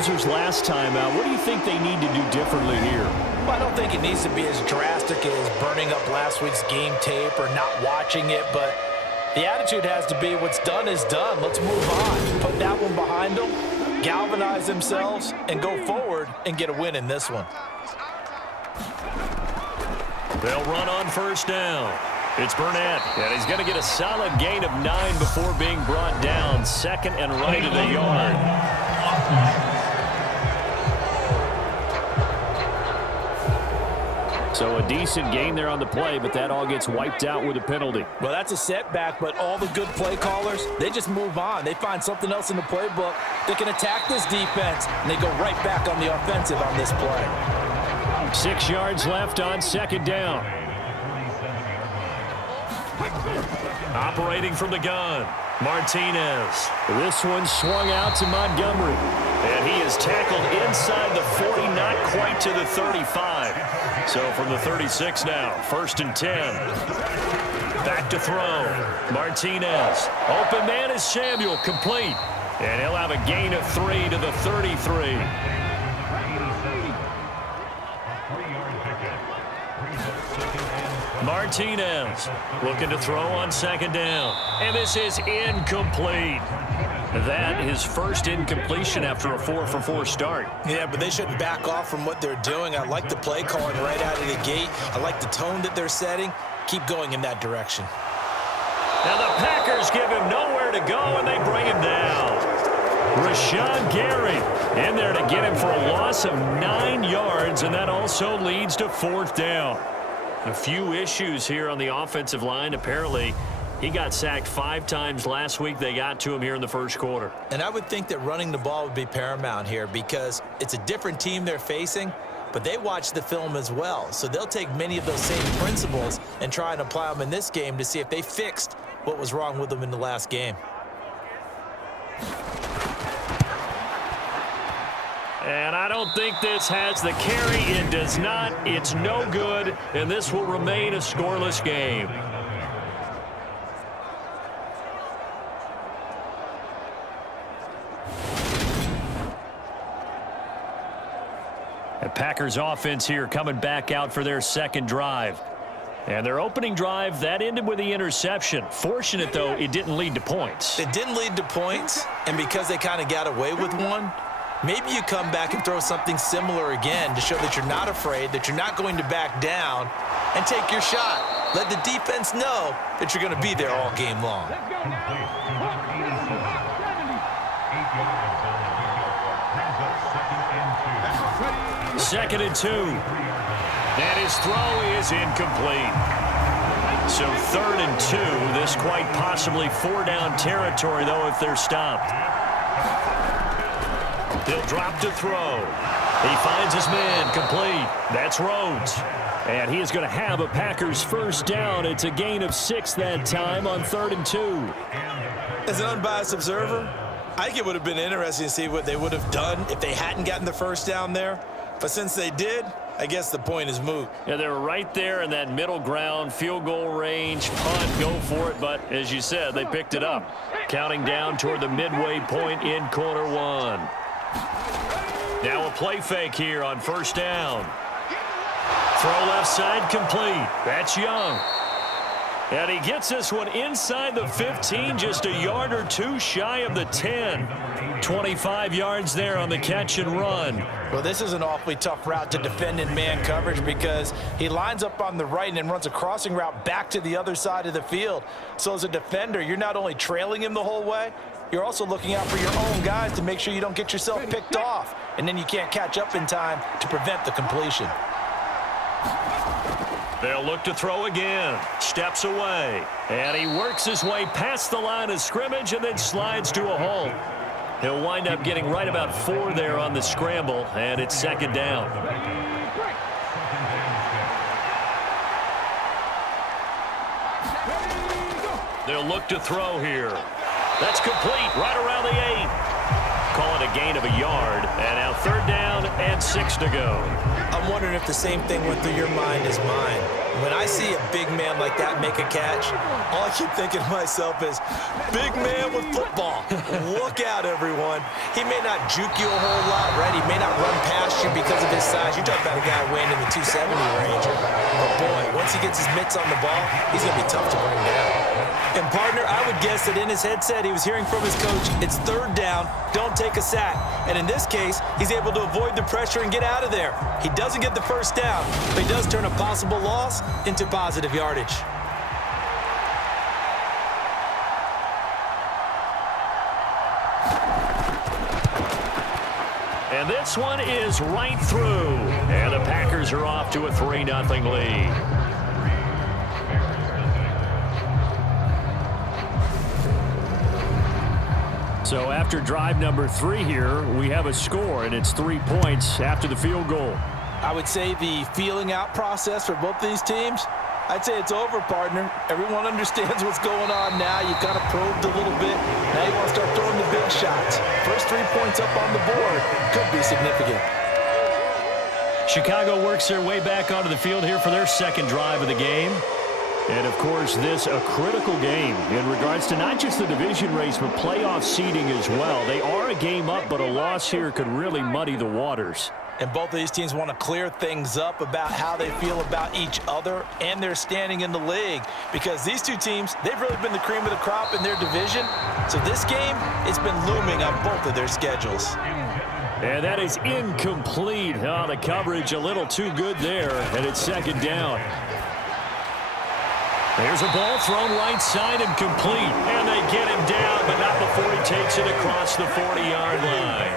losers last time out. What do you think they need to do differently here? Well, I don't think it needs to be as drastic as burning up last week's game tape or not watching it, but the attitude has to be what's done is done. Let's move on. Put that one behind them, galvanize themselves, and go forward and get a win in this one. They'll run on first down. It's Burnett, and he's going to get a solid gain of 9 before being brought down. Second and right of the yard. So a decent gain there on the play, but that all gets wiped out with a penalty. Well, that's a setback, but all the good play callers, they just move on. They find something else in the playbook. They can attack this defense, and they go right back on the offensive on this play. 6 yards left on second down. Operating from the gun, Martinez. This one swung out to Montgomery. And he is tackled inside the 40, not quite to the 35. So from the 36 now, 1st and 10. Back to throw. Martinez. Open man is Samuel, complete. And he'll have a gain of 3 to the 33. Martinez looking to throw on second down. And this is incomplete. That is first incompletion after a 4-for-4 start. Yeah, but they shouldn't back off from what they're doing. I like the play calling right out of the gate. I like the tone that they're setting. Keep going in that direction. Now the Packers give him nowhere to go, and they bring him down. Rashawn Gary in there to get him for a loss of 9 yards, and that also leads to 4th down. A few issues here on the offensive line. Apparently, he got sacked 5 times last week. They got to him here in the first quarter. And I would think that running the ball would be paramount here because it's a different team they're facing, but they watch the film as well. So they'll take many of those same principles and try and apply them in this game to see if they fixed what was wrong with them in the last game. And I don't think this has the carry. It does not. It's no good, and this will remain a scoreless game. The Packers offense here coming back out for their second drive. And their opening drive, that ended with the interception. Fortunate, though, it didn't lead to points. It didn't lead to points, and because they kind of got away with one, maybe you come back and throw something similar again to show that you're not afraid, that you're not going to back down, and take your shot. Let the defense know that you're going to be there all game long. Second and 2. And his throw is incomplete. So 3rd and 2. This quite possibly 4-down territory, though, if they're stopped. He'll drop to throw. He finds his man, complete. That's Rhodes. And he is going to have a Packers first down. It's a gain of 6 that time on 3rd and 2. As an unbiased observer, I think it would have been interesting to see what they would have done if they hadn't gotten the first down there. But since they did, I guess the point is moot. Yeah, they were right there in that middle ground, field goal range, punt, go for it. But as you said, they picked it up. Counting down toward the midway point in quarter 1. Now a play fake here on first down. Throw left side complete. That's Young. And he gets this one inside the 15, just a yard or 2 shy of the 10. 25 yards there on the catch and run. Well, this is an awfully tough route to defend in man coverage because he lines up on the right and then runs a crossing route back to the other side of the field. So as a defender, you're not only trailing him the whole way, you're also looking out for your own guys to make sure you don't get yourself picked off. And then you can't catch up in time to prevent the completion. They'll look to throw again. Steps away. And he works his way past the line of scrimmage and then slides to a halt. He'll wind up getting right about 4 there on the scramble, and it's second down. They'll look to throw here. That's complete right around the 8. Call it a gain of a yard. And now 3rd down and 6 to go. I'm wondering if the same thing went through your mind as mine. When I see a big man like that make a catch, all I keep thinking to myself is, big man with football. Look out, everyone. He may not juke you a whole lot, right? He may not run past you because of his size. You're talking about a guy weighing in the 270 range. But, boy, once he gets his mitts on the ball, he's going to be tough to bring down. And, partner, I would guess that in his headset he was hearing from his coach, it's 3rd down, don't take a sack. And in this case, he's able to avoid the pressure and get out of there. He doesn't get the 1st down, but he does turn a possible loss into positive yardage. And this one is right through. And the Packers are off to a 3-0 lead. So after drive number 3 here, we have a score, and it's 3 points after the field goal. I would say the feeling out process for both these teams, I'd say it's over, partner. Everyone understands what's going on now. You've kind of probed a little bit. Now you want to start throwing the big shots. First 3 points up on the board could be significant. Chicago works their way back onto the field here for their 2nd drive of the game. And, of course, this a critical game in regards to not just the division race, but playoff seeding as well. They are a game up, but a loss here could really muddy the waters. And both of these teams want to clear things up about how they feel about each other and their standing in the league. Because these two teams, they've really been the cream of the crop in their division. So this game, it's been looming on both of their schedules. And that is incomplete. Oh, the coverage a little too good there, and it's 2nd down. There's a ball thrown right side and complete. And they get him down, but not before he takes it across the 40-yard line.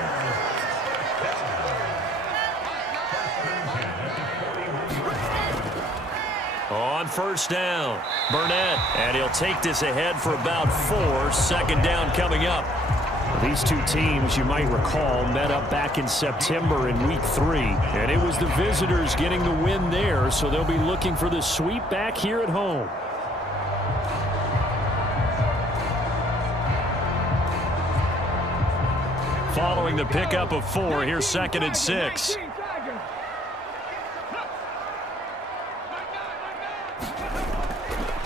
On 1st down, Burnett, and he'll take this ahead for about 4. 2nd down coming up. These two teams, you might recall, met up back in September in week 3, and it was the visitors getting the win there, so they'll be looking for the sweep back here at home. Following the pickup of 4, here's 2nd and 6.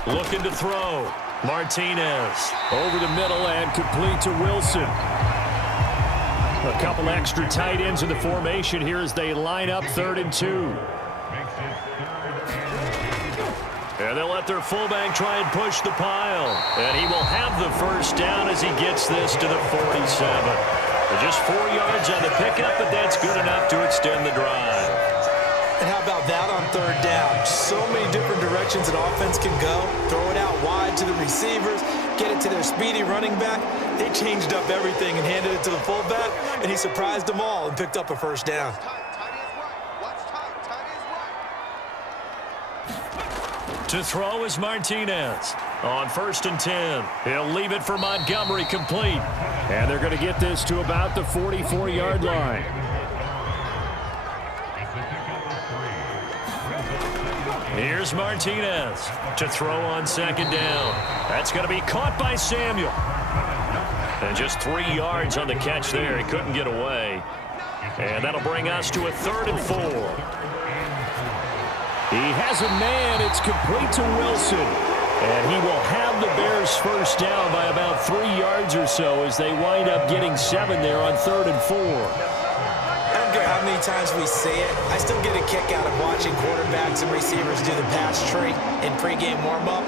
Looking to throw. Martinez over the middle and complete to Wilson. A couple extra tight ends in the formation here as they line up 3rd and 2. And they'll let their fullback try and push the pile. And he will have the 1st down as he gets this to the 47. Just 4 yards on the pickup, but that's good enough to extend the drive. And how about that on 3rd down? So many different directions an offense can go. Throw it out wide to the receivers, get it to their speedy running back. They changed up everything and handed it to the fullback, and he surprised them all and picked up a 1st down. To throw is Martinez. On 1st and 10, he'll leave it for Montgomery complete. And they're going to get this to about the 44-yard line. Here's Martinez to throw on 2nd down. That's going to be caught by Samuel. And just 3 yards on the catch there. He couldn't get away. And that'll bring us to a 3rd and 4. He has a man. It's complete to Wilson. And he will have the Bears 1st down by about 3 yards or so as they wind up getting 7 there on 3rd and 4. I don't care how many times we say it, I still get a kick out of watching quarterbacks and receivers do the pass tree in pregame warm-up.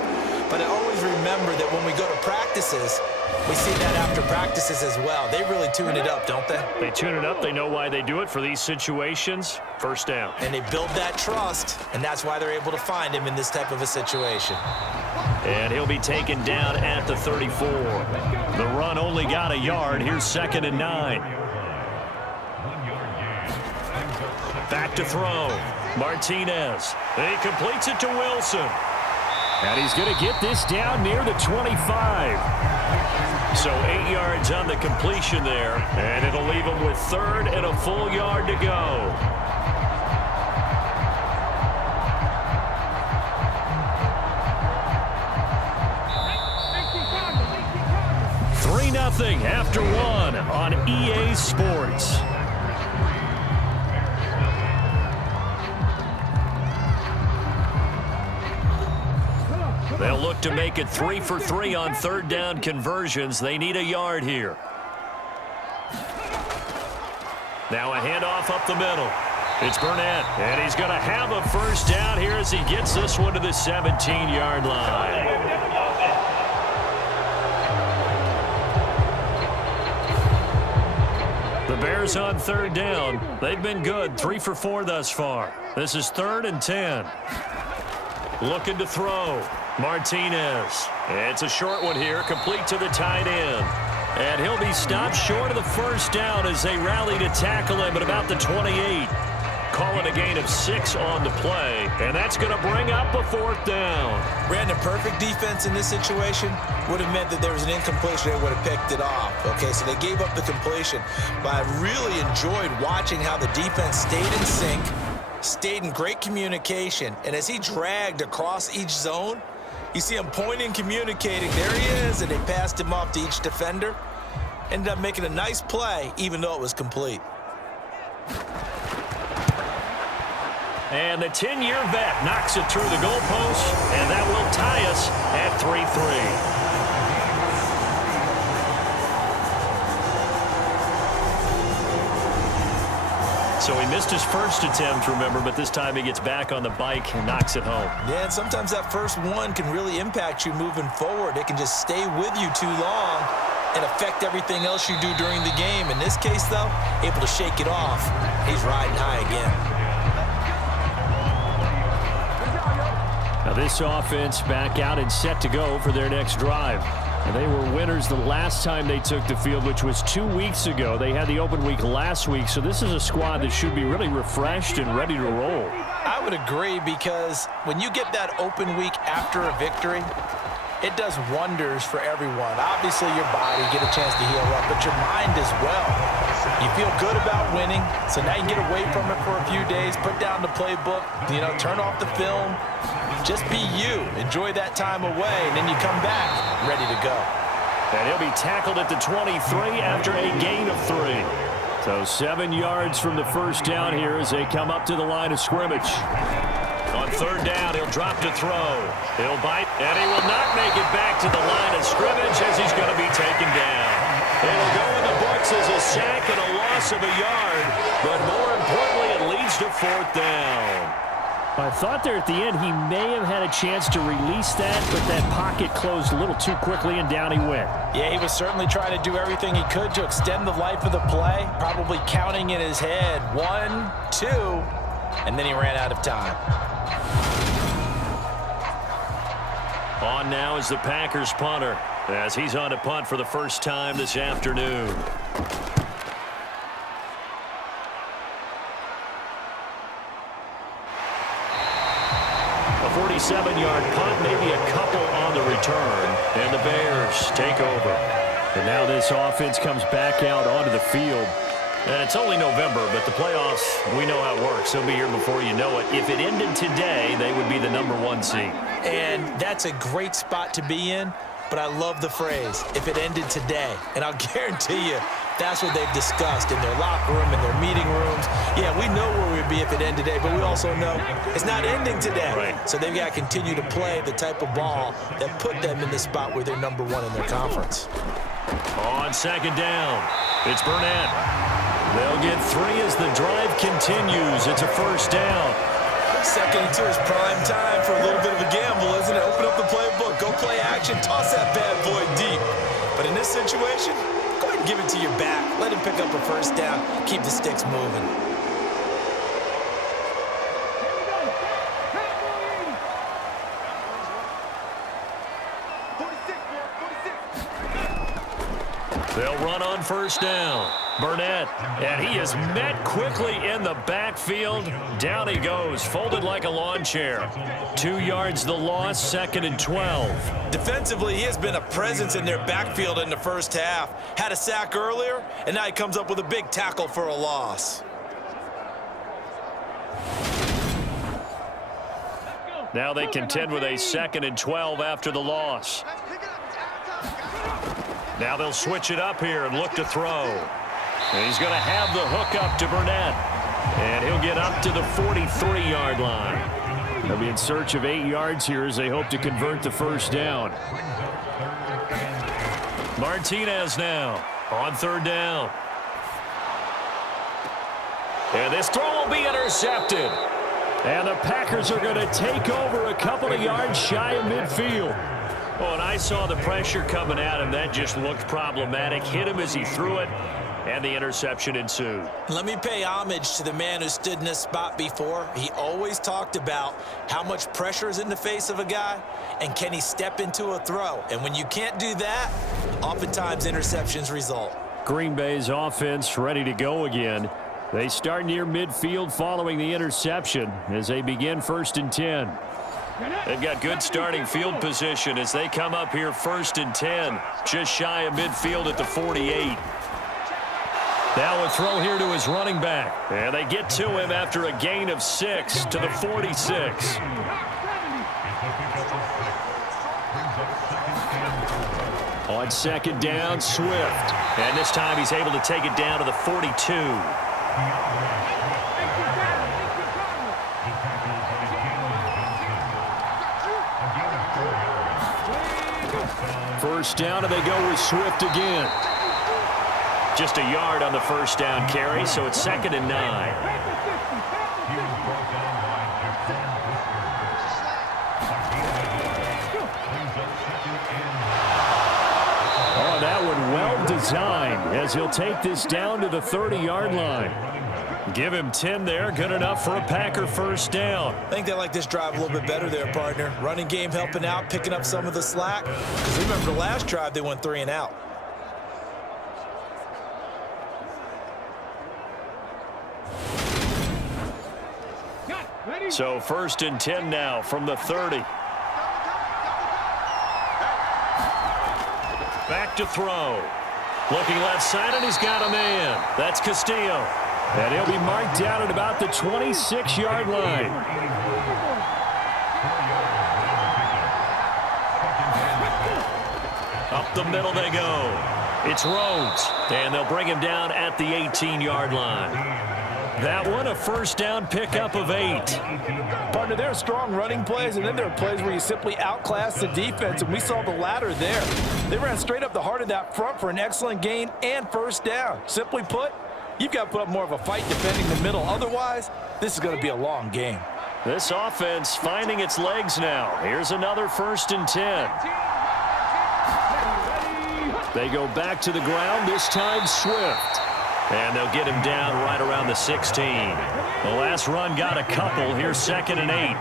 But I always remember that when we go to practices, we see that after practices as well. They really tune it up, don't they? They tune it up. They know why they do it for these situations. 1st down. And they build that trust, and that's why they're able to find him in this type of a situation. And he'll be taken down at the 34. The run only got a yard. Here's 2nd and 9. Back to throw. Martinez. He completes it to Wilson. And he's going to get this down near the 25. So 8 yards on the completion there. And it'll leave him with 3rd and a full yard to go. 3-0 after 1 on EA Sports. look to make it 3 for 3 on third down conversions. They need a yard here. Now a handoff up the middle. It's Burnett, and he's going to have a first down here as he gets this one to the 17-yard line. The Bears on third down. They've been good, 3 for 4 thus far. This is 3rd and 10. Looking to throw. Martinez. It's a short one here, complete to the tight end. And he'll be stopped short of the first down as they rally to tackle him at about the 28. Call it a gain of 6 on the play, and that's going to bring up a 4th down. Brandon, perfect defense in this situation would have meant that there was an incompletion. They would have picked it off. Okay, so they gave up the completion. But I really enjoyed watching how the defense stayed in sync, stayed in great communication, and as he dragged across each zone, you see him pointing, communicating. There he is, and they passed him off to each defender. Ended up making a nice play, even though it was complete. And the 10-year vet knocks it through the goalpost, and that will tie us at 3-3. So he missed his first attempt, remember, but this time he gets back on the bike and knocks it home. Yeah, and sometimes that first one can really impact you moving forward. It can just stay with you too long and affect everything else you do during the game. In this case, though, able to shake it off. He's riding high again. Now this offense back out and set to go for their next drive. And they were winners the last time they took the field, which was 2 weeks ago. They had the open week last week, so this is a squad that should be really refreshed and ready to roll. I would agree, because when you get that open week after a victory, it does wonders for everyone. Obviously, your body get a chance to heal up, but your mind as well. You feel good about winning, so now you can get away from it for a few days, put down the playbook, turn off the film. Just be you. Enjoy that time away, and then you come back ready to go. And he'll be tackled at the 23 after a gain of 3. So 7 yards from the first down here as they come up to the line of scrimmage. On third down, he'll drop to throw. He'll bite, and he will not make it back to the line of scrimmage as he's going to be taken down. It'll go in the books as a sack and a loss of a yard, but more importantly, it leads to 4th down. I thought there at the end he may have had a chance to release that, but that pocket closed a little too quickly, and down he went. Yeah, he was certainly trying to do everything he could to extend the life of the play, probably counting in his head 1, 2, and then he ran out of time. On now is the Packers punter, as he's on to punt for the first time this afternoon. A 47-yard punt, maybe a couple on the return, and the Bears take over. And now this offense comes back out onto the field. And it's only November, but the playoffs, we know how it works. They'll be here before you know it. If it ended today, they would be the #1 seed. And that's a great spot to be in, but I love the phrase, if it ended today. And I'll guarantee you, that's what they've discussed in their locker room, in their meeting rooms. Yeah, we know where we'd be if it ended today, but we also know it's not ending today. Right. So they've got to continue to play the type of ball that put them in the spot where they're #1 in their conference. On second down, it's Burnett. They'll get 3 as the drive continues. It's a first down. 2nd and 2 is prime time for a little bit of a gamble, isn't it? Open up the playbook, go play action, toss that bad boy deep. But in this situation, go ahead and give it to your back. Let him pick up a first down, keep the sticks moving. They'll run on first down. Burnett, and he is met quickly in the backfield. Down he goes, folded like a lawn chair. 2 yards the loss, 2nd and 12. Defensively, he has been a presence in their backfield in the first half. Had a sack earlier, and now he comes up with a big tackle for a loss. Now they contend with a 2nd and 12 after the loss. Now they'll switch it up here and look to throw. And he's going to have the hook up to Burnett. And he'll get up to the 43-yard line. They'll be in search of 8 yards here as they hope to convert the first down. Martinez now on third down. And this throw will be intercepted. And the Packers are going to take over a couple of yards shy of midfield. Oh, and I saw the pressure coming at him. That just looked problematic. Hit him as he threw it, and the interception ensued. Let me pay homage to the man who stood in this spot before. He always talked about how much pressure is in the face of a guy, and can he step into a throw. And when you can't do that, oftentimes interceptions result. Green Bay's offense ready to go again. They start near midfield following the interception as they begin 1st and 10. They've got good starting field position as they come up here 1st and 10, just shy of midfield at the 48. Now a throw here to his running back. And they get to him after a gain of 6 to the 46. On 2nd down, Swift. And this time he's able to take it down to the 42. First down, and they go with Swift again. Just a yard on the first down carry, so it's 2nd and 9. Oh, that one well designed as he'll take this down to the 30-yard line. Give him 10 there, good enough for a Packer first down. I think they like this drive a little bit better there, partner. Running game helping out, picking up some of the slack. Because remember the last drive, they went 3 and out. So 1st and 10 now from the 30. Back to throw. Looking left side, and he's got a man. That's Castillo. And he'll be marked down at about the 26-yard line. Up the middle they go. It's Rhodes, and they'll bring him down at the 18-yard line. That one, a first down pickup of 8. Partner, there are strong running plays, and then there are plays where you simply outclass the defense, and we saw the latter there. They ran straight up the heart of that front for an excellent gain and first down. Simply put, you've got to put up more of a fight defending the middle. Otherwise, this is going to be a long game. This offense finding its legs now. Here's another 1st and 10. They go back to the ground, this time Swift. And they'll get him down right around the 16. The last run got a couple. Here's 2nd and 8.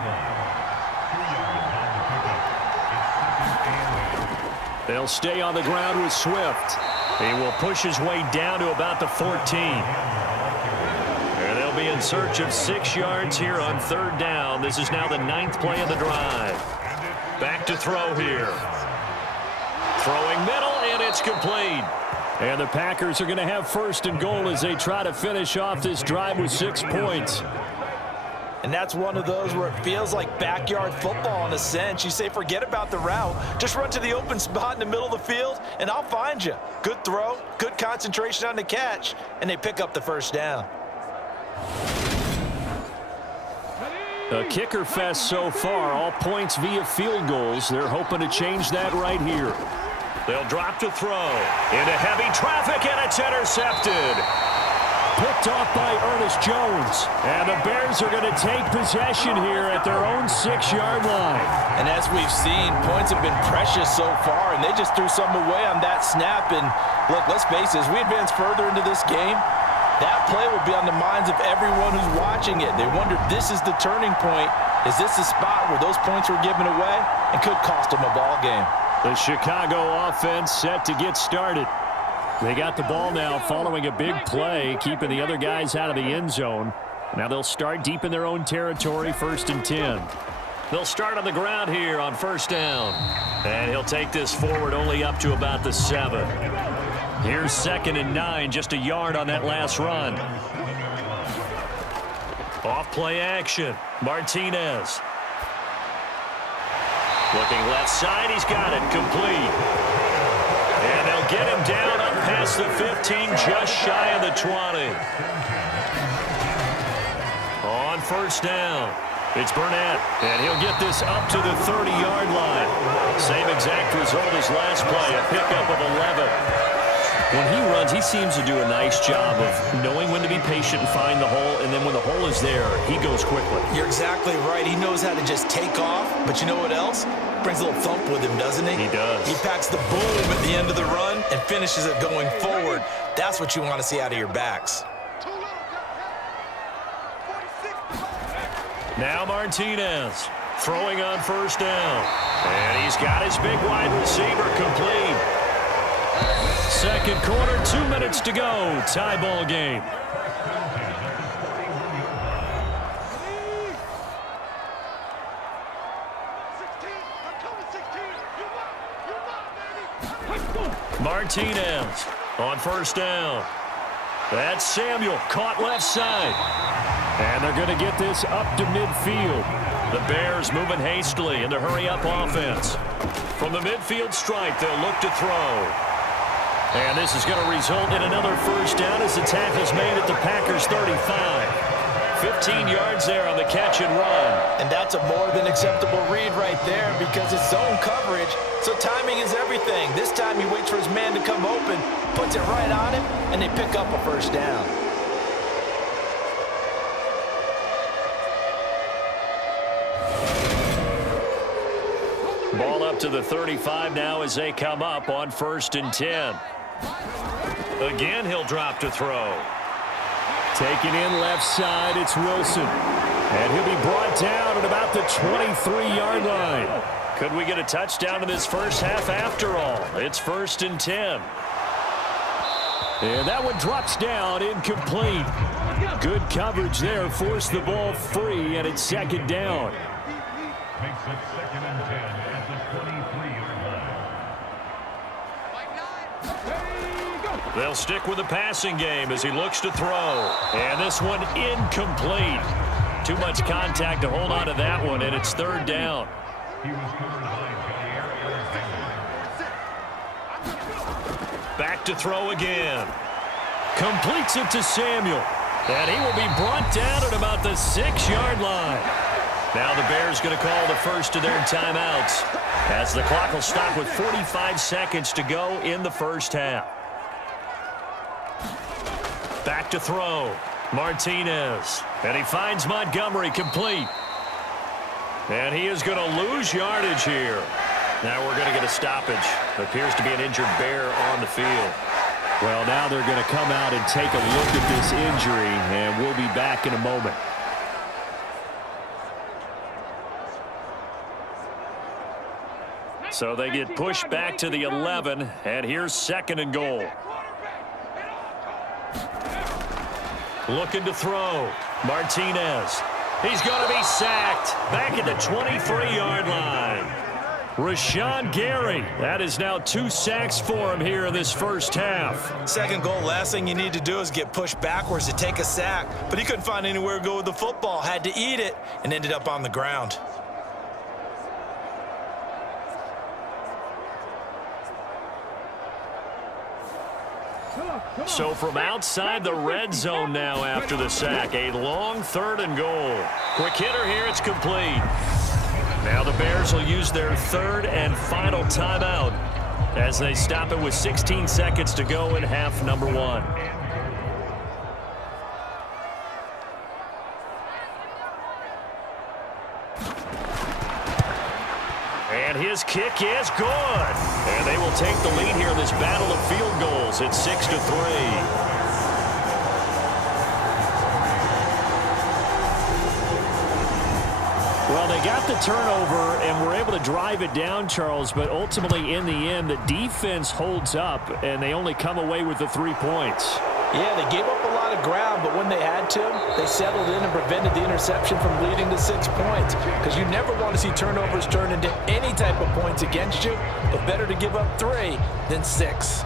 They'll stay on the ground with Swift. He will push his way down to about the 14. And they'll be in search of 6 yards here on 3rd down. This is now the 9th play of the drive. Back to throw here. Throwing middle, and it's complete. And the Packers are going to have 1st and goal as they try to finish off this drive with 6 points. And that's one of those where it feels like backyard football in a sense. You say, forget about the route. Just run to the open spot in the middle of the field, and I'll find you. Good throw, good concentration on the catch, and they pick up the first down. A kicker fest so far, all points via field goals. They're hoping to change that right here. They'll drop to throw. Into heavy traffic, and it's intercepted. Picked off by Ernest Jones. And the Bears are going to take possession here at their own 6-yard line. And as we've seen, points have been precious so far, and they just threw some away on that snap. And look, let's face it, as we advance further into this game, that play will be on the minds of everyone who's watching it. They wonder, this is the turning point. Is this the spot where those points were given away and could cost them a ball game? The Chicago offense set to get started. They got the ball now following a big play, keeping the other guys out of the end zone. Now they'll start deep in their own territory, 1st and 10. They'll start on the ground here on 1st down. And he'll take this forward only up to about the 7. Here's 2nd and 9, just a yard on that last run. Off play action. Martinez. Looking left side, he's got it, complete. And they'll get him down up past the 15, just shy of the 20. On 1st down. It's Burnett, and he'll get this up to the 30-yard line. Same exact result as last play, a pickup of 11. When he runs, he seems to do a nice job of knowing when to be patient and find the hole, and then when the hole is there, he goes quickly. You're exactly right. He knows how to just take off, but you know what else? Brings a little thump with him, doesn't he? He does. He packs the boom at the end of the run and finishes it going forward. That's what you want to see out of your backs. Now Martinez throwing on first down. And he's got his big wide receiver complete. Second quarter, 2 minutes to go. Tie ball game. Martinez on first down. That's Samuel, caught left side. And they're going to get this up to midfield. The Bears moving hastily in the hurry-up offense. From the midfield stripe, they'll look to throw. And this is going to result in another first down as the tackle's made at the Packers' 35. 15 yards there on the catch and run. And that's a more than acceptable read right there because it's zone coverage, so timing is everything. This time he waits for his man to come open, puts it right on him, and they pick up a first down. Ball up to the 35 now as they come up on 1st and 10. Again, he'll drop to throw. Taking in left side, it's Wilson. And he'll be brought down at about the 23-yard line. Could we get a touchdown in this first half after all? It's 1st and 10. And that one drops down, incomplete. Good coverage there, forced the ball free, and it's second down. Makes it 2nd and 10 at the 23-yard line. They'll stick with the passing game as he looks to throw. And this one incomplete. Too much contact to hold on to that one, and it's 3rd down. He was covered by Back to throw again. Completes it to Samuel. And he will be brought down at about the 6-yard line. Now the Bears going to call the first of their timeouts as the clock will stop with 45 seconds to go in the first half. Back to throw. Martinez. And he finds Montgomery complete. And he is going to lose yardage here. Now we're going to get a stoppage. Appears to be an injured Bear on the field. Well, now they're going to come out and take a look at this injury, and we'll be back in a moment. So they get pushed back to the 11, and here's 2nd and goal. Looking to throw. Martinez. He's going to be sacked. Back at the 23-yard line. Rashawn Gary. That is now 2 sacks for him here in this first half. Second goal, last thing you need to do is get pushed backwards to take a sack. But he couldn't find anywhere to go with the football. Had to eat it and ended up on the ground. So from outside the red zone now after the sack, a long 3rd and goal. Quick hitter here, it's complete. Now the Bears will use their 3rd and final timeout as they stop it with 16 seconds to go in half number 1. And his kick is good. And they will take the lead here in this battle of field goals. It's 6-3. Well, they got the turnover and were able to drive it down, Charles, but ultimately in the end, the defense holds up, and they only come away with the 3 points. Yeah, they gave up a lot of ground, but when they had to, they settled in and prevented the interception from leading to 6 points. Because you never want to see turnovers turn into any type of points against you, but better to give up 3 than 6.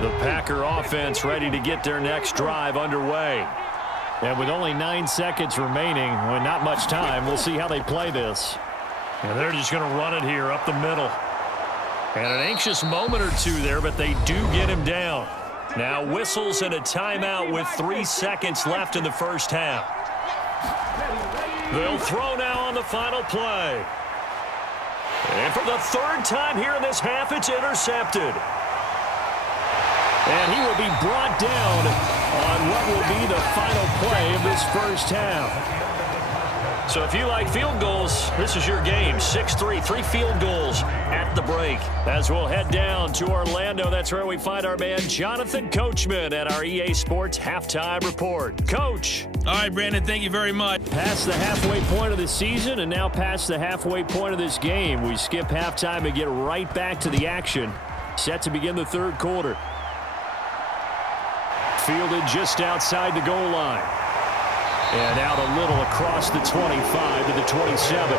The Packer offense ready to get their next drive underway. And with only 9 seconds remaining, well, not much time, we'll see how they play this. And they're just going to run it here up the middle. And an anxious moment or two there, but they do get him down. Now whistles and a timeout with 3 seconds left in the first half. They'll throw now on the final play. And for the third time here in this half, it's intercepted. And he will be brought down on what will be the final play of this first half. So if you like field goals, this is your game. 6-3, 3 field goals at the break. As we'll head down to Orlando, that's where we find our man Jonathan Coachman at our EA Sports Halftime Report. Coach. All right, Brandon, thank you very much. Past the halfway point of the season and now past the halfway point of this game. We skip halftime and get right back to the action. Set to begin the third quarter. Fielded just outside the goal line. And out a little across the 25 to the 27.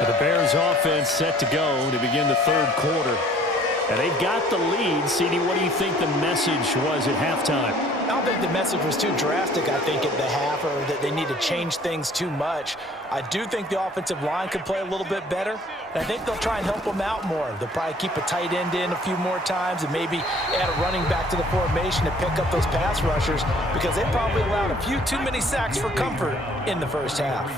The Bears offense set to go to begin the third quarter. And they've got the lead. CD, what do you think the message was at halftime? I don't think the message was too drastic, I think, at the half, or that they need to change things too much. I do think the offensive line could play a little bit better, and I think they'll try and help them out more. They'll probably keep a tight end in a few more times and maybe add a running back to the formation to pick up those pass rushers, because they probably allowed a few too many sacks for comfort in the first half.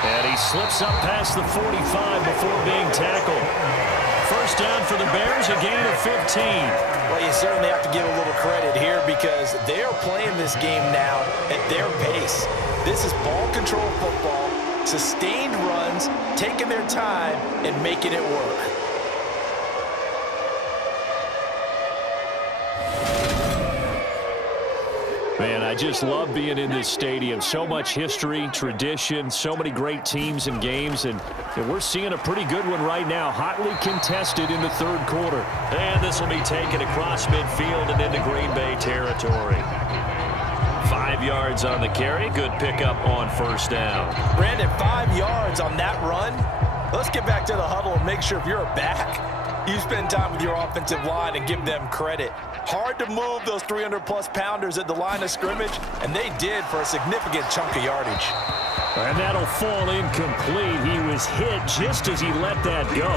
And he slips up past the 45 before being tackled. First down for the Bears, a gain of 15. Well, you certainly have to give a little credit here because they are playing this game now at their pace. This is ball control football, sustained runs, taking their time, and making it work. Man, I just love being in this stadium. So much history, tradition, so many great teams and games, and we're seeing a pretty good one right now, hotly contested in the third quarter. And this will be taken across midfield and into Green Bay territory. 5 yards on the carry. Good pickup on first down. Brandon, 5 yards on that run. Let's get back to the huddle and make sure if you're back, you spend time with your offensive line and give them credit. Hard to move those 300-plus pounders at the line of scrimmage, and they did for a significant chunk of yardage. And that'll fall incomplete. He was hit just as he let that go.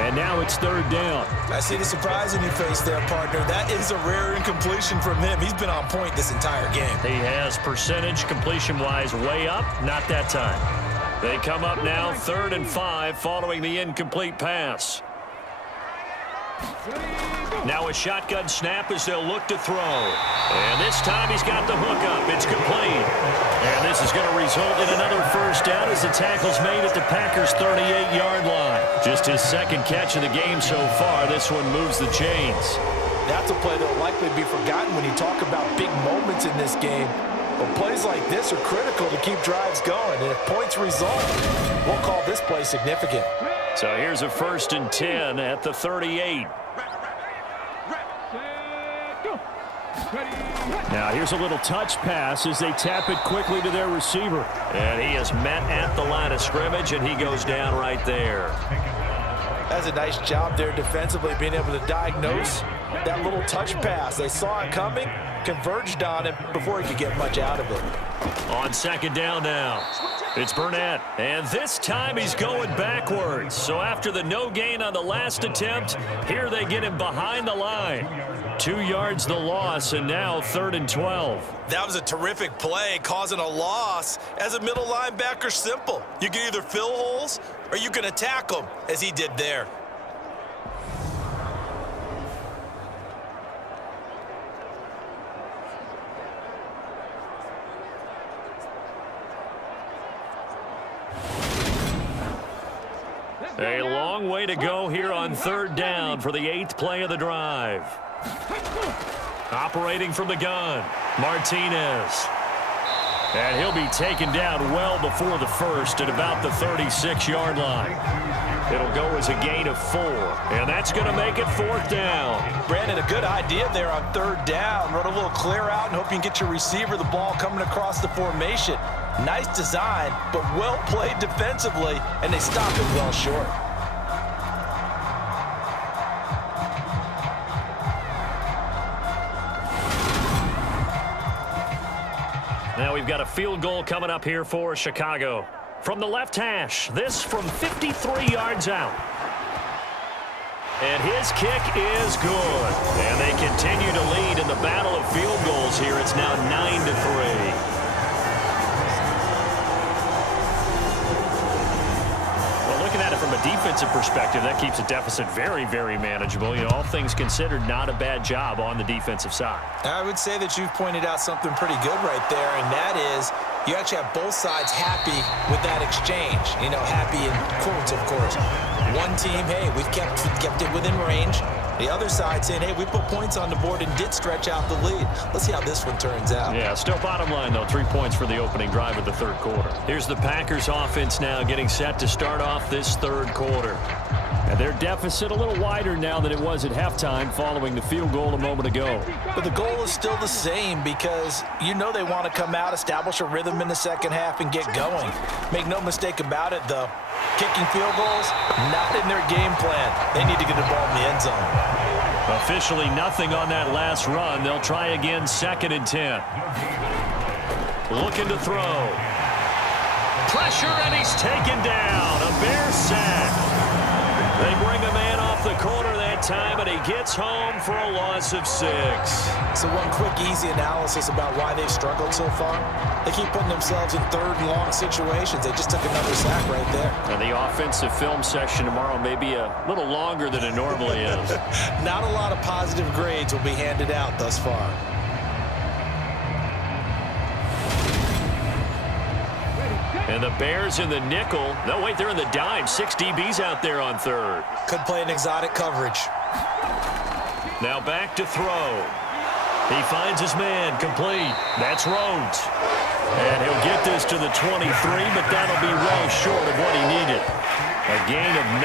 And now it's third down. I see the surprise in your face there, partner. That is a rare incompletion from him. He's been on point this entire game. He has percentage completion-wise way up. Not that time. They come up now 3rd and 5 following the incomplete pass. Now a shotgun snap as they'll look to throw. And this time he's got the hook up. It's complete. And this is going to result in another first down as the tackle's made at the Packers' 38-yard line. Just his second catch of the game so far. This one moves the chains. That's a play that will likely be forgotten when you talk about big moments in this game. But plays like this are critical to keep drives going. And if points result, we'll call this play significant. So here's a 1st and 10 at the 38. Now here's a little touch pass as they tap it quickly to their receiver. And he is met at the line of scrimmage, and he goes down right there. That's a nice job there defensively, being able to diagnose that little touch pass. They saw it coming, converged on him before he could get much out of it. On 2nd down now, it's Burnett. And this time he's going backwards. So after the no gain on the last attempt, here they get him behind the line. 2 yards the loss, and now 3rd and 12. That was a terrific play, causing a loss. As a middle linebacker, simple. You can either fill holes or you can attack them, as he did there. A long way to go here on 3rd down for the 8th play of the drive. Operating from the gun, Martinez. And he'll be taken down well before the first at about the 36-yard line. It'll go as a gain of 4, and that's going to make it 4th down. Brandon, a good idea there on 3rd down. Run a little clear out and hope you can get your receiver the ball coming across the formation. Nice design, but well played defensively, and they stop it well short. Now we've got a field goal coming up here for Chicago. From the left hash, this from 53 yards out. And his kick is good. And they continue to lead in the battle of field goals here. It's now 9-3. Looking at it from a defensive perspective, that keeps the deficit very, very manageable. You know, all things considered, not a bad job on the defensive side. I would say that you've pointed out something pretty good right there, and that is you actually have both sides happy with that exchange. You know, happy in quotes, of course. One team, hey, we've kept it within range. The other side saying, hey, we put points on the board and did stretch out the lead. Let's see how this one turns out. Yeah, still bottom line, though, 3 points for the opening drive of the third quarter. Here's the Packers offense now getting set to start off this third quarter. And their deficit a little wider now than it was at halftime following the field goal a moment ago. But the goal is still the same because you know they want to come out, establish a rhythm in the second half, and get going. Make no mistake about it, though. Kicking field goals, not in their game plan. They need to get the ball in the end zone. Officially nothing on that last run. They'll try again, 2nd and 10. Looking to throw. Pressure, and he's taken down. A Bear sack. They bring a man off the corner that time, and he gets home for a loss of 6. So one quick, easy analysis about why they've struggled so far. They keep putting themselves in third and long situations. They just took another sack right there. And the offensive film session tomorrow may be a little longer than it normally is. Not a lot of positive grades will be handed out thus far. And the Bears in the nickel. No, wait, they're in the dime. 6 DBs out there on third. Could play an exotic coverage. Now back to throw. He finds his man, complete. That's Rhodes. And he'll get this to the 23, but that'll be well short of what he needed. A gain of 9,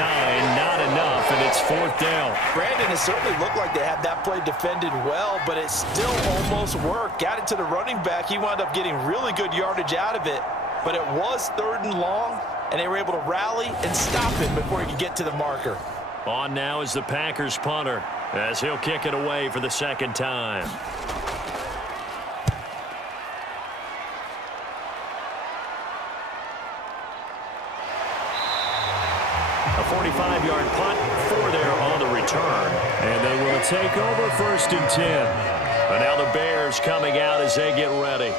not enough, and it's 4th down. Brandon, it certainly looked like they had that play defended well, but it still almost worked. Got it to the running back. He wound up getting really good yardage out of it. But it was 3rd and long, and they were able to rally and stop him before he could get to the marker. On now is the Packers punter, as he'll kick it away for the 2nd time. A 45-yard punt for there on the return. And they will take over 1st and 10. And now the Bears coming out as they get ready.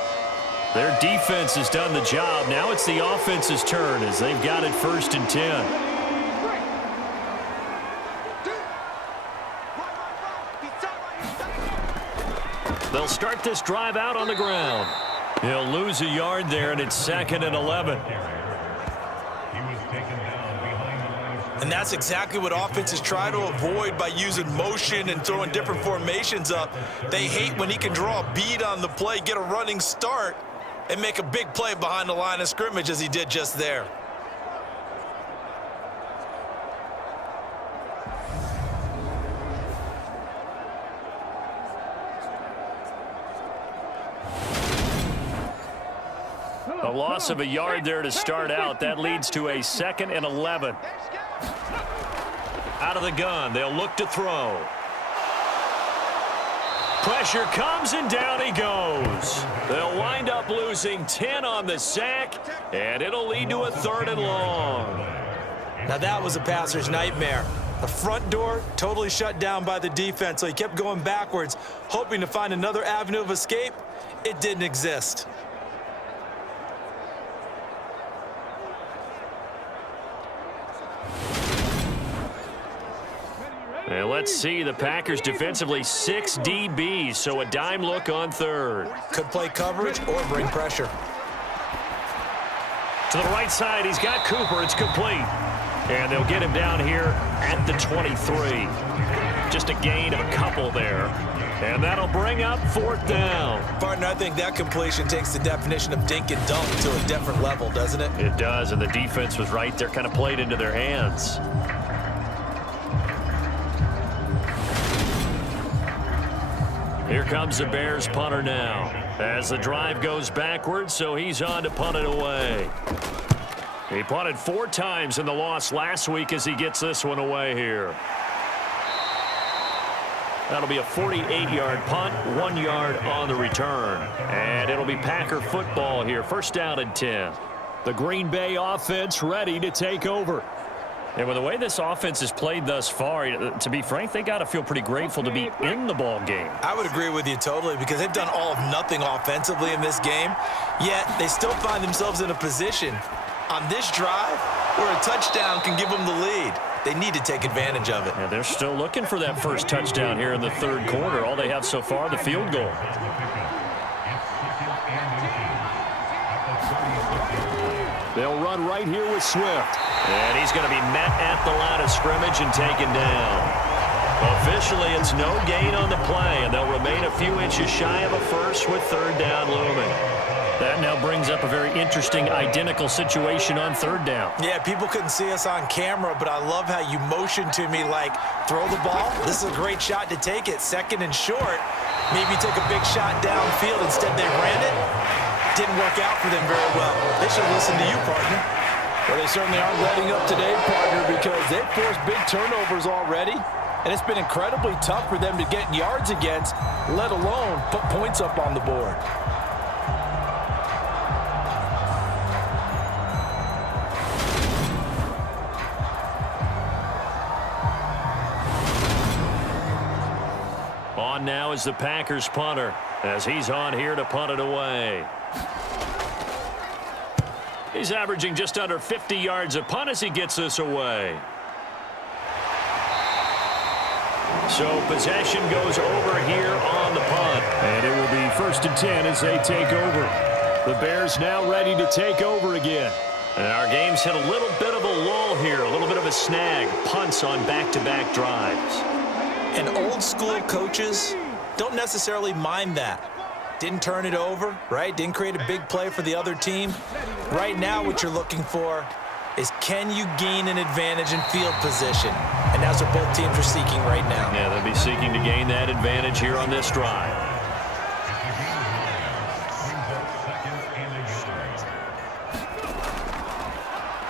Their defense has done the job. Now it's the offense's turn as they've got it 1st and 10. They'll start this drive out on the ground. He'll lose a yard there, and it's 2nd and 11. And that's exactly what offenses try to avoid by using motion and throwing different formations up. They hate when he can draw a bead on the play, get a running start, and make a big play behind the line of scrimmage as he did just there. A loss of a yard there to start out. That leads to a 2nd and 11. Out of the gun, they'll look to throw. Pressure comes, and down he goes. They'll wind up losing 10 on the sack, and it'll lead to a 3rd and long. Now that was a passer's nightmare. The front door totally shut down by the defense, so he kept going backwards, hoping to find another avenue of escape. It didn't exist. And let's see, the Packers defensively 6 DBs, so a dime look on third. Could play coverage or bring pressure. To the right side, he's got Cooper. It's complete. And they'll get him down here at the 23. Just a gain of a couple there. And that'll bring up 4th down. Partner, I think that completion takes the definition of dink and dunk to a different level, doesn't it? It does, and the defense was right there, kind of played into their hands. Here comes the Bears punter now as the drive goes backwards, so he's on to punt it away. He punted 4 times in the loss last week as he gets this one away here. That'll be a 48-yard punt, 1 yard on the return. And it'll be Packer football here, 1st down and 10. The Green Bay offense ready to take over. And with the way this offense has played thus far, to be frank, they got to feel pretty grateful to be in the ball game. I would agree with you totally because they've done all of nothing offensively in this game, yet they still find themselves in a position on this drive where a touchdown can give them the lead. They need to take advantage of it. And they're still looking for that first touchdown here in the third quarter. All they have so far, the field goal. They'll run right here with Swift. And he's going to be met at the line of scrimmage and taken down. Officially, it's no gain on the play, and they'll remain a few inches shy of a first with third down looming. That now brings up a very interesting identical situation on third down. Yeah, people couldn't see us on camera, but I love how you motioned to me like, throw the ball. This is a great shot to take it. Second and short. Maybe take a big shot downfield. Instead, they ran it. Didn't work out for them very well. They should listen to you, partner. Well, they certainly aren't letting up today, partner, because they've forced big turnovers already, and it's been incredibly tough for them to get yards against, let alone put points up on the board. On now is the Packers punter as he's on here to punt it away. He's averaging just under 50 yards a punt as he gets this away. So possession goes over here on the punt. And it will be 1st and 10 as they take over. The Bears now ready to take over again. And our game's hit a little bit of a lull here, a little bit of a snag. Punts on back-to-back drives. And old school coaches don't necessarily mind that. Didn't turn it over, right? Didn't create a big play for the other team. Right now what you're looking for is can you gain an advantage in field position? And that's what both teams are seeking right now. Yeah, they'll be seeking to gain that advantage here on this drive.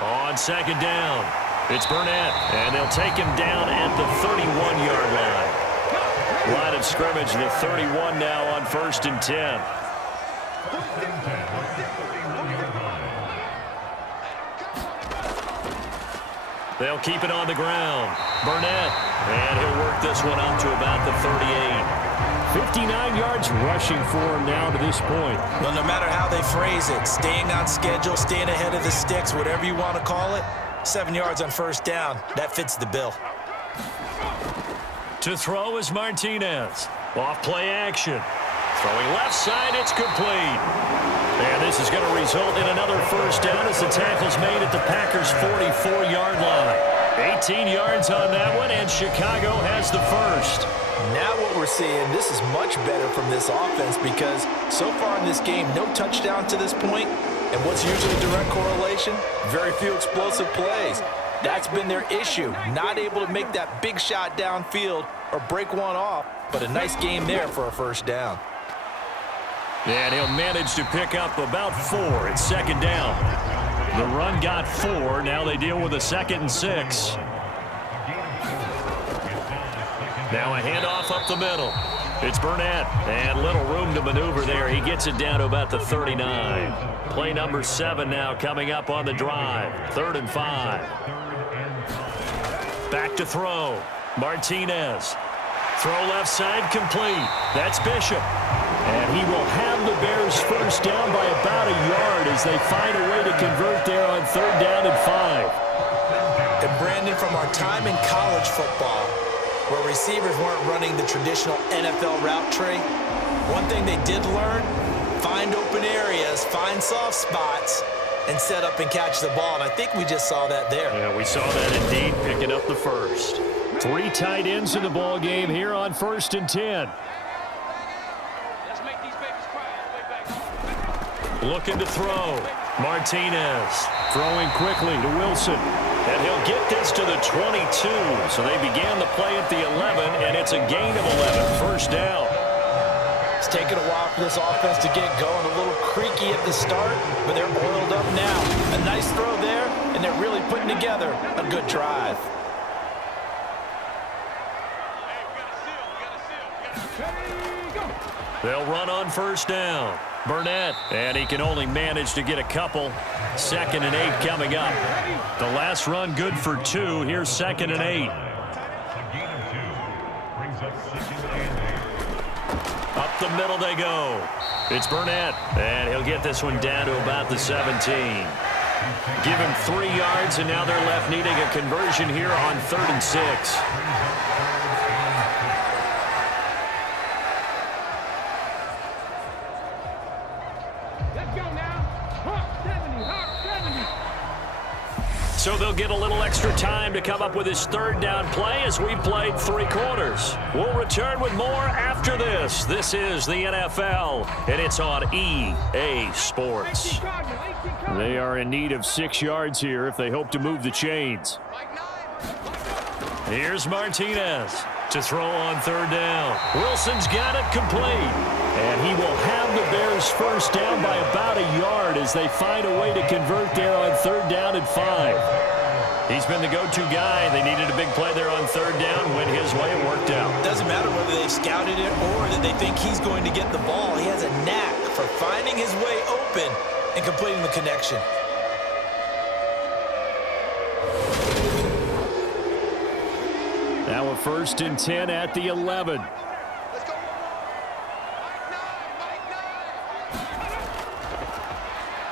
On second down, it's Burnett, and they'll take him down at the 31-yard line. Line of scrimmage, the 31 now on 1st and 10. They'll keep it on the ground. Burnett, and he'll work this one up to about the 38. 59 yards rushing for him now to this point. Well, no matter how they phrase it, staying on schedule, staying ahead of the sticks, whatever you want to call it, 7 yards on first down, that fits the bill. To throw is Martinez. Off play action. Throwing left side, it's complete. And this is going to result in another first down as the tackle's made at the Packers' 44-yard line. 18 yards on that one, and Chicago has the first. Now what we're seeing, this is much better from this offense because so far in this game, no touchdown to this point, and what's usually a direct correlation? Very few explosive plays. That's been their issue, not able to make that big shot downfield or break one off, but a nice game there for a first down. And he'll manage to pick up about 4. It's second down. The run got 4. Now they deal with a 2nd and 6. Now a handoff up the middle. It's Burnett, and little room to maneuver there. He gets it down to about the 39. Play number 7 now coming up on the drive. 3rd and 5. Back to throw. Martinez. Throw left side complete. That's Bishop. And he will have the Bears first down by about a yard as they find a way to convert there on 3rd down and 5. And Brandon, from our time in college football, where receivers weren't running the traditional NFL route tree, one thing they did learn, find open areas, find soft spots, and set up and catch the ball. And I think we just saw that there. Yeah, we saw that indeed, picking up the first. 3 tight ends in the ball game here on 1st and 10. Looking to throw. Martinez Throwing quickly to Wilson. And he'll get this to the 22. So they began the play at the 11, and it's a gain of 11. First down. It's taken a while for this offense to get going, a little creaky at the start, but they're oiled up now. A nice throw there, and they're really putting together a good drive. They'll run on first down. Burnett, and he can only manage to get a couple. 2nd and 8 coming up. The last run good for 2. Here's 2nd and 8. Up the middle they go. It's Burnett, and he'll get this one down to about the 17. Give him 3 yards, and now they're left needing a conversion here on 3rd and 6. So they'll get a little extra time to come up with his 3rd down play as we played 3 quarters. We'll return with more after this. This is the NFL, and it's on EA Sports. They are in need of 6 yards here if they hope to move the chains. Here's Martinez to throw on 3rd down. Wilson's got it complete. And he will have the Bears first down by about a yard as they find a way to convert there on 3rd down and 5. He's been the go-to guy. They needed a big play there on 3rd down. Went his way. It worked out. Doesn't matter whether they scouted it or that they think he's going to get the ball. He has a knack for finding his way open and completing the connection. Now a 1st and 10 at the 11.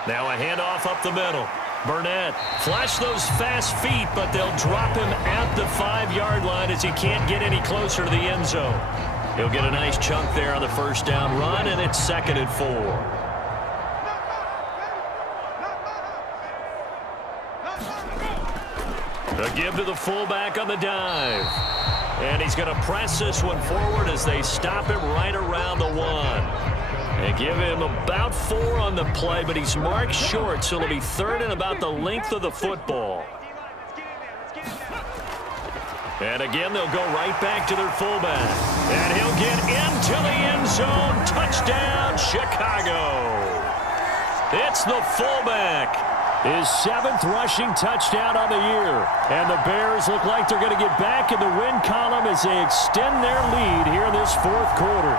Now a handoff up the middle. Burnett, flash those fast feet, but they'll drop him at the 5-yard line as he can't get any closer to the end zone. He'll get a nice chunk there on the 1st down run, and it's 2nd and 4. A give to the fullback on the dive. And he's going to press this one forward as they stop him right around the 1. They give him about 4 on the play, but he's marked short, so it'll be 3rd and about the length of the football. And again, they'll go right back to their fullback. And he'll get into the end zone. Touchdown, Chicago. It's the fullback. His 7th rushing touchdown on the year. And the Bears look like they're going to get back in the win column as they extend their lead here in this 4th quarter.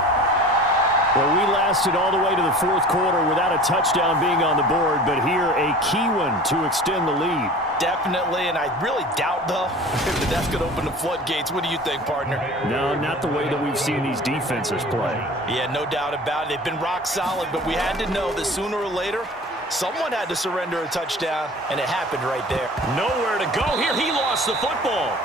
Well, we lasted all the way to the 4th quarter without a touchdown being on the board, but here a key one to extend the lead. Definitely, and I really doubt, though, if that's going to open the floodgates. What do you think, partner? No, not the way that we've seen these defenses play. Yeah, no doubt about it. They've been rock solid, but we had to know that sooner or later, someone had to surrender a touchdown, and it happened right there. Nowhere to go here. He lost the football.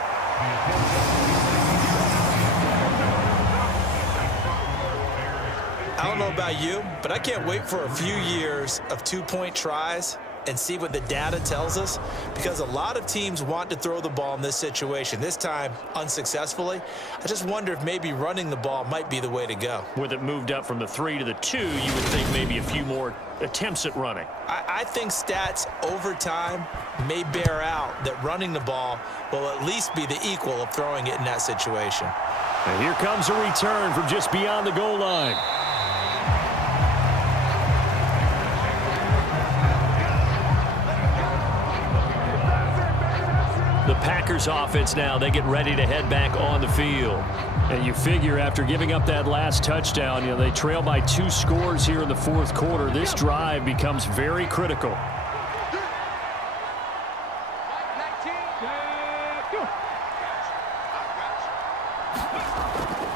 I don't know about you, but I can't wait for a few years of 2-point tries and see what the data tells us, because a lot of teams want to throw the ball in this situation, this time unsuccessfully. I just wonder if maybe running the ball might be the way to go. With it moved up from the 3 to the 2, you would think maybe a few more attempts at running. I think stats over time may bear out that running the ball will at least be the equal of throwing it in that situation. And here comes a return from just beyond the goal line. The Packers offense now, they get ready to head back on the field. And you figure after giving up that last touchdown, they trail by 2 scores here in the 4th quarter. This drive becomes very critical.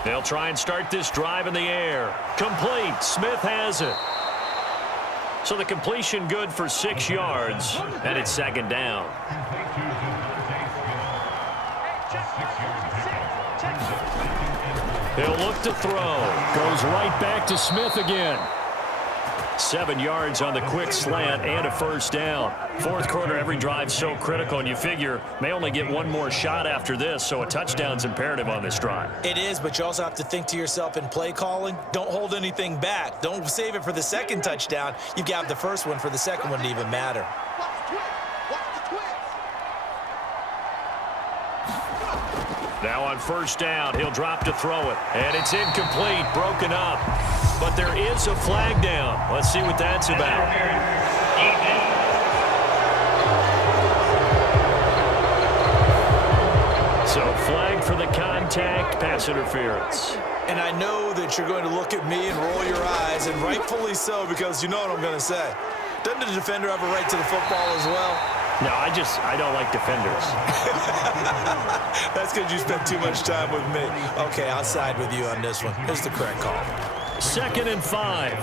They'll try and start this drive in the air. Complete. Smith has it. So the completion good for 6 yards, and it's 2nd down. He'll look to throw. Goes right back to Smith again. 7 yards on the quick slant and a 1st down. 4th quarter, every drive so critical, and you figure may only get 1 more shot after this, so a touchdown's imperative on this drive. It is, but you also have to think to yourself in play calling, don't hold anything back. Don't save it for the 2nd touchdown. You've got the 1st one for the 2nd one to even matter. Now on 1st down, he'll drop to throw it. And it's incomplete, broken up. But there is a flag down. Let's see what that's about. So flag for the contact, pass interference. And I know that you're going to look at me and roll your eyes, and rightfully so, because you know what I'm going to say. Doesn't the defender have a right to the football as well? No, I don't like defenders. That's because you spent too much time with me. Okay, I'll side with you on this one. Here's the correct call. 2nd and 5.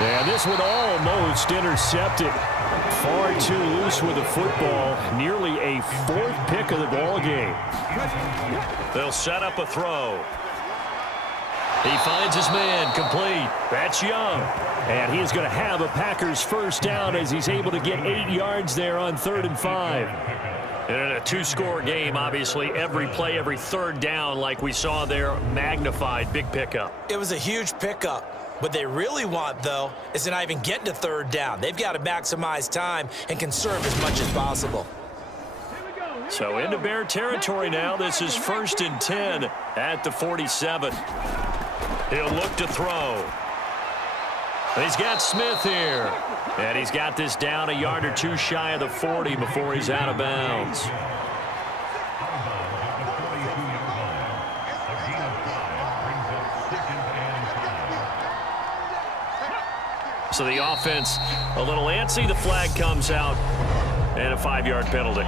And this one almost intercepted. Far too loose with the football. Nearly a 4th pick of the ball game. They'll set up a throw. He finds his man, complete. That's Young. And he is going to have a Packers first down as he's able to get 8 yards there on 3rd and 5. And in a 2-score game, obviously, every play, every 3rd down, like we saw there, magnified, big pickup. It was a huge pickup. What they really want, though, is to not even get to 3rd down. They've got to maximize time and conserve as much as possible. So into Bear territory now. This is 1st and 10 at the 47. He'll look to throw. He's got Smith here. And he's got this down a yard or 2 shy of the 40 before he's out of bounds. So the offense a little antsy. The flag comes out. And a 5-yard penalty.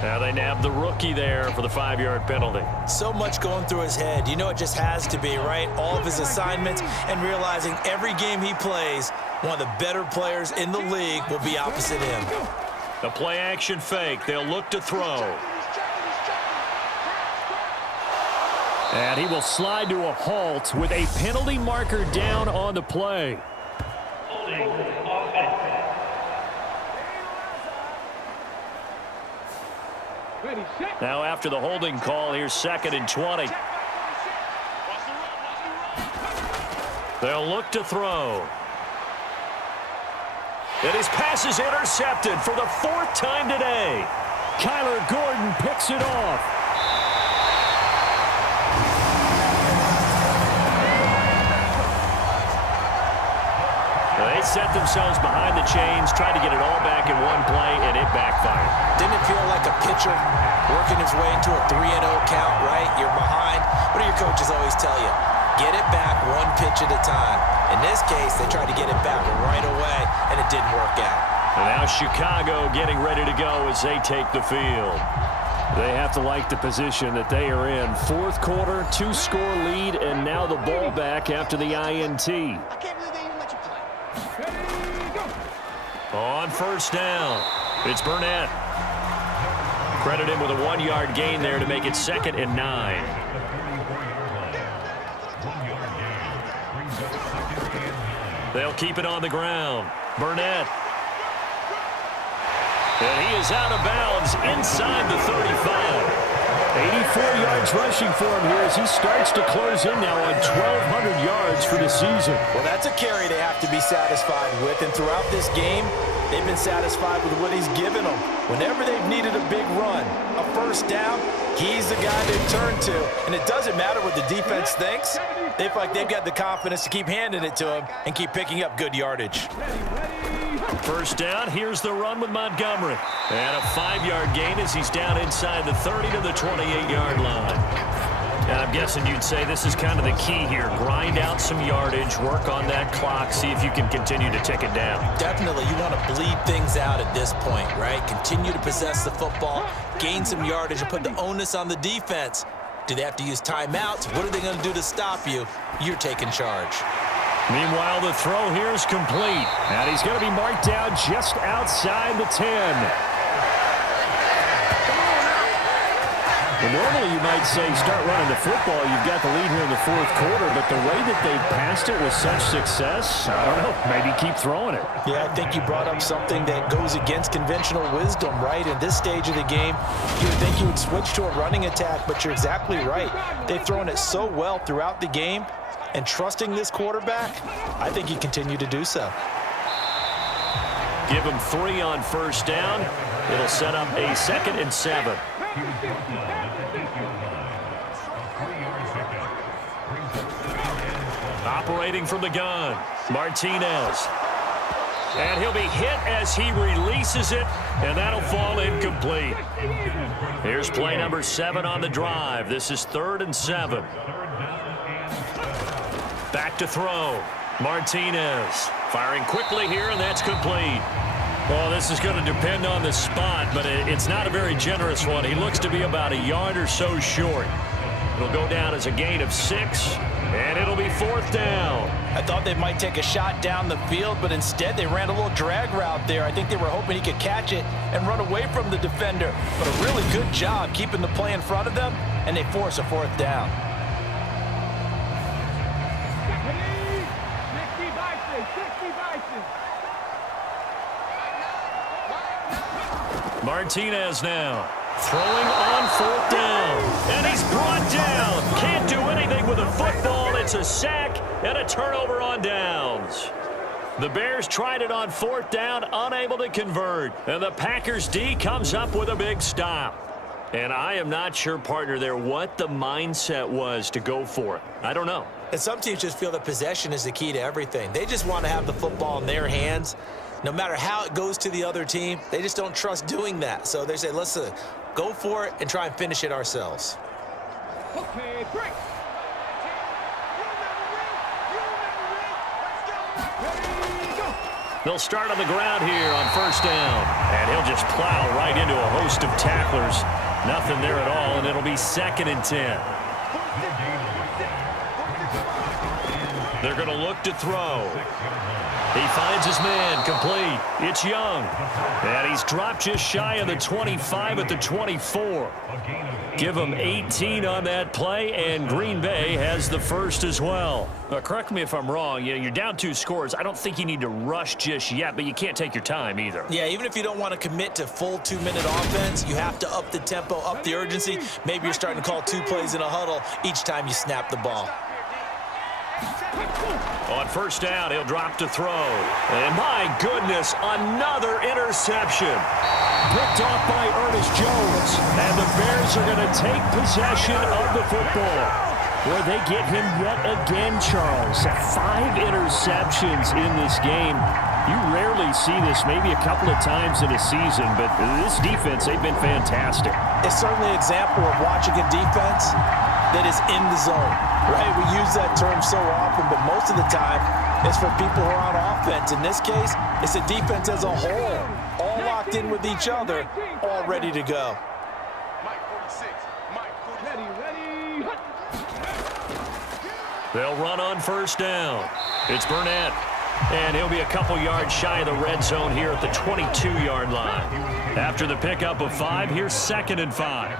Now they nab the rookie there for the 5-yard penalty. So much going through his head. You know it just has to be, right? All of his assignments and realizing every game he plays, one of the better players in the league will be opposite him. The play action fake. They'll look to throw. And he will slide to a halt with a penalty marker down on the play. Now after the holding call, here's 2nd and 20. They'll look to throw. And his pass is intercepted for the 4th time today. Kyler Gordon picks it off. They set themselves behind the chains, tried to get it all back in one play, and it backfired. Didn't it feel like a pitcher working his way into a 3-0 count, right? You're behind. What do your coaches always tell you? Get it back 1 pitch at a time. In this case, they tried to get it back right away, and it didn't work out. And now Chicago getting ready to go as they take the field. They have to like the position that they are in. 4th quarter, 2-score lead, and now the ball back after the INT. On 1st down, it's Burnett. Credit him with a 1-yard gain there to make it 2nd and 9. They'll keep it on the ground. Burnett. And he is out of bounds inside the 35. 84 yards rushing for him here as he starts to close in now on 1,200 yards for the season. Well, that's a carry they have to be satisfied with, and throughout this game, they've been satisfied with what he's given them. Whenever they've needed a big run, a 1st down, he's the guy they've turned to. And it doesn't matter what the defense thinks. They feel like they've got the confidence to keep handing it to him and keep picking up good yardage. 1st down, here's the run with Montgomery. And a 5-yard gain as he's down inside the 30 to the 28-yard line. And I'm guessing you'd say this is kind of the key here. Grind out some yardage, work on that clock, see if you can continue to tick it down. Definitely, you want to bleed things out at this point, right? Continue to possess the football, gain some yardage, and put the onus on the defense. Do they have to use timeouts? What are they going to do to stop you? You're taking charge. Meanwhile, the throw here is complete. And he's going to be marked down just outside the 10. Well, normally you might say start running the football. You've got the lead here in the 4th quarter, but the way that they passed it with such success, I don't know, maybe keep throwing it. Yeah, I think you brought up something that goes against conventional wisdom, right? In this stage of the game, you would think you would switch to a running attack, but you're exactly right. They've thrown it so well throughout the game, and trusting this quarterback, I think you continue to do so. Give him 3 on 1st down. It'll set up a 2nd and 7. Operating from the gun, Martinez. And he'll be hit as he releases it, and that'll fall incomplete. Here's play number 7 on the drive. This is 3rd and 7. Back to throw. Martinez firing quickly here, and that's complete. Well, this is going to depend on the spot, but it's not a very generous one. He looks to be about a yard or so short. It'll go down as a gain of 6, and it'll be 4th down. I thought they might take a shot down the field, but instead they ran a little drag route there. I think they were hoping he could catch it and run away from the defender. But a really good job keeping the play in front of them, and they force a 4th down. Martinez now throwing on 4th down, and he's brought down. Can't do anything with a football. It's a sack and a turnover on downs. The Bears tried it on 4th down, unable to convert, and the Packers D comes up with a big stop. And I am not sure, partner, there what the mindset was to go for it. I don't know. And some teams just feel that possession is the key to everything. They just want to have the football in their hands. No matter how it goes to the other team, they just don't trust doing that. So they say, let's go for it and try and finish it ourselves. Okay, break. They'll start on the ground here on 1st down. And he'll just plow right into a host of tacklers. Nothing there at all, and it'll be 2nd and 10. They're going to look to throw. He finds his man, complete. It's Young. And he's dropped just shy of the 25 at the 24. Give him 18 on that play, and Green Bay has the first as well. Correct me if I'm wrong. You're down 2 scores. I don't think you need to rush just yet, but you can't take your time either. Yeah, even if you don't want to commit to full 2-minute offense, you have to up the tempo, up the urgency. Maybe you're starting to call 2 plays in a huddle each time you snap the ball. On 1st down, he'll drop to throw. And my goodness, another interception. Picked off by Ernest Jones. And the Bears are going to take possession of the football. Boy, they get him yet again, Charles. 5 interceptions in this game. You rarely see this, maybe a couple of times in a season, but this defense, they've been fantastic. It's certainly an example of watching a defense that is in the zone, right? We use that term so often, but most of the time it's for people who are on offense. In this case, it's a defense as a whole, all locked in with each other, all ready to go. They'll run on 1st down. It's Burnett. And he'll be a couple yards shy of the red zone here at the 22-yard line. After the pickup of 5, here's 2nd and 5.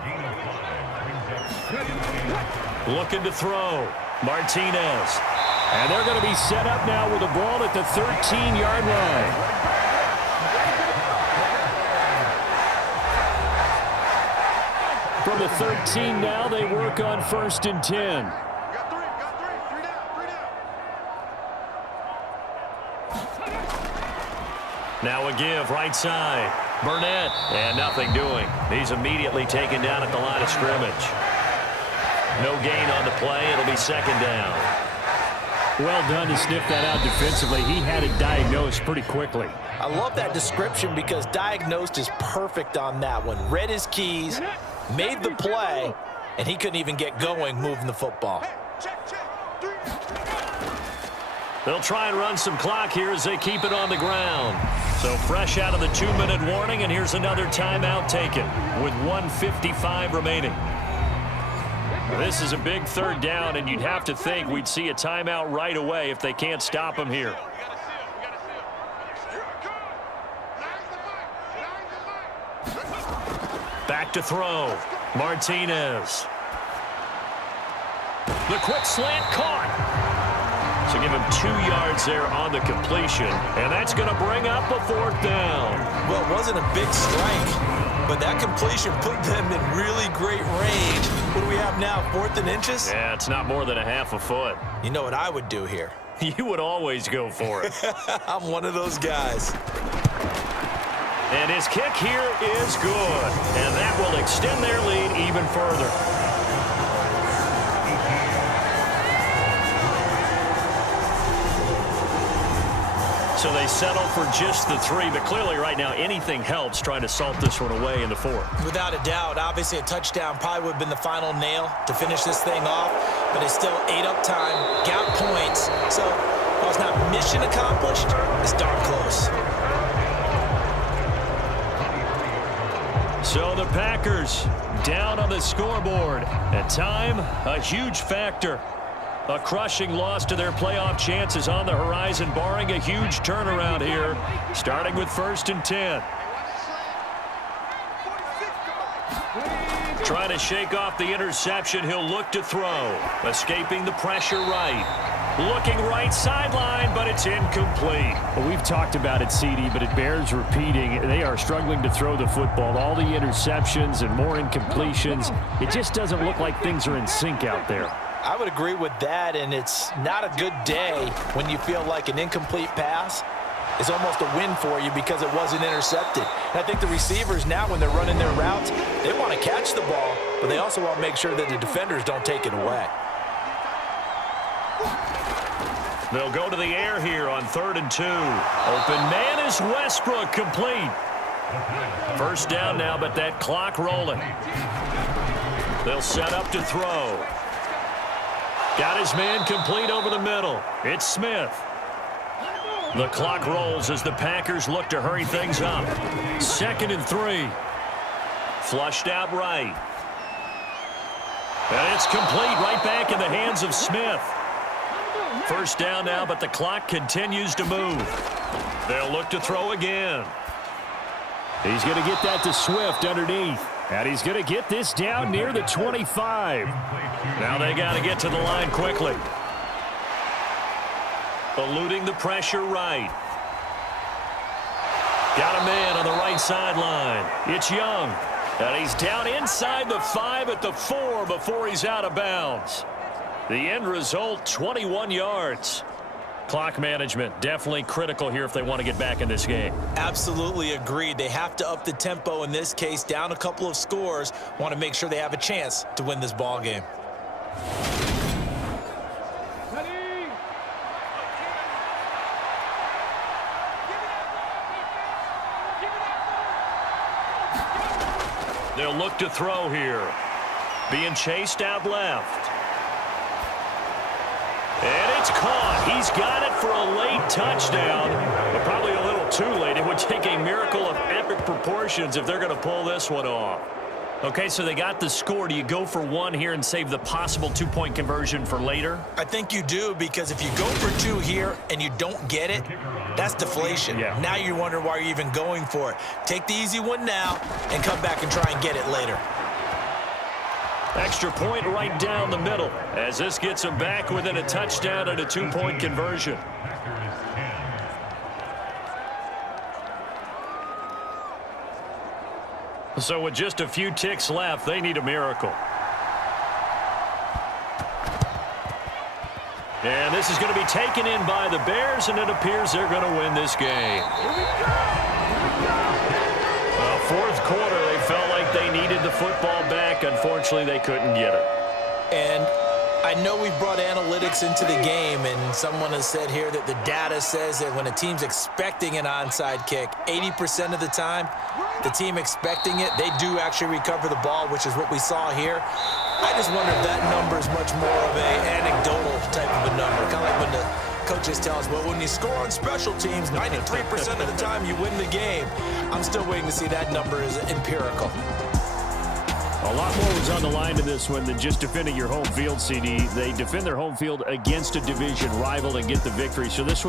Looking to throw. Martinez. And they're going to be set up now with the ball at the 13-yard line. From the 13 now, they work on 1st and 10. Now a give, right side. Burnett, and nothing doing. He's immediately taken down at the line of scrimmage. No gain on the play. It'll be 2nd down. Well done to sniff that out defensively. He had it diagnosed pretty quickly. I love that description because diagnosed is perfect on that one. Read his keys, made the play, and he couldn't even get going moving the football. They'll try and run some clock here as they keep it on the ground. So fresh out of the 2-minute warning, and here's another timeout taken with 1:55 remaining. This is a big 3rd down, and you'd have to think we'd see a timeout right away if they can't stop him here. Back to throw. Martinez. The quick slant caught. So give him 2 yards there on the completion, and that's going to bring up a 4th down. Well, it wasn't a big strike, but that completion put them in really great range. What do we have now, 4th and inches? Yeah, it's not more than a half a foot. You know what I would do here? You would always go for it. I'm one of those guys. And his kick here is good, and that will extend their lead even further. So they settle for just the 3, but clearly right now anything helps trying to salt this one away in the 4th. Without a doubt, obviously a touchdown probably would have been the final nail to finish this thing off, but it's still ate up time, got points. So while it's not mission accomplished, it's darn close. So the Packers down on the scoreboard. At time, a huge factor. A crushing loss to their playoff chances on the horizon, barring a huge turnaround here, starting with 1st and 10. Trying to shake off the interception, he'll look to throw. Escaping the pressure right. Looking right sideline, but it's incomplete. Well, we've talked about it, CD, but it bears repeating. They are struggling to throw the football. All the interceptions and more incompletions. It just doesn't look like things are in sync out there. I would agree with that, and it's not a good day when you feel like an incomplete pass is almost a win for you because it wasn't intercepted. And I think the receivers now, when they're running their routes, they want to catch the ball, but they also want to make sure that the defenders don't take it away. They'll go to the air here on 3rd and 2. Open man is Westbrook, complete. 1st down now, but that clock rolling. They'll set up to throw. Got his man complete over the middle. It's Smith. The clock rolls as the Packers look to hurry things up. 2nd and 3. Flushed out right. And it's complete right back in the hands of Smith. 1st down now, but the clock continues to move. They'll look to throw again. He's going to get that to Swift underneath. And he's going to get this down near the 25. Now they got to get to the line quickly. Eluding the pressure right. Got a man on the right sideline. It's Young. And he's down inside the 5 at the 4 before he's out of bounds. The end result, 21 yards. Clock management definitely critical here if they want to get back in this game. Absolutely agreed. They have to up the tempo in this case, down a couple of scores. Want to make sure they have a chance to win this ball game. They'll look to throw here. Being chased out left. And it's caught. He's got it for a late touchdown, but probably a little too late. It would take a miracle of epic proportions if they're going to pull this one off. Okay, so they got the score. Do you go for 1 here and save the possible 2-point conversion for later? I think you do, because if you go for 2 here and you don't get it, that's deflation. Yeah. Now you wonder why you're even going for it. Take the easy one now and come back and try and get it later. Extra point right down the middle as this gets them back within a touchdown and a 2-point conversion. So with just a few ticks left, they need a miracle. And this is going to be taken in by the Bears, and it appears they're going to win this game. Well, 4th quarter, they felt like they needed the football back. Unfortunately, they couldn't get it. And I know we brought analytics into the game, and someone has said here that the data says that when a team's expecting an onside kick, 80% of the time, the team expecting it, they do actually recover the ball, which is what we saw here. I just wonder if that number is much more of an anecdotal type of a number, kind of like when the coaches tell us, well, when you score on special teams, 93% of the time you win the game. I'm still waiting to see that number is empirical. A lot more was on the line in this one than just defending your home field, CD. They defend their home field against a division rival and get the victory. So this one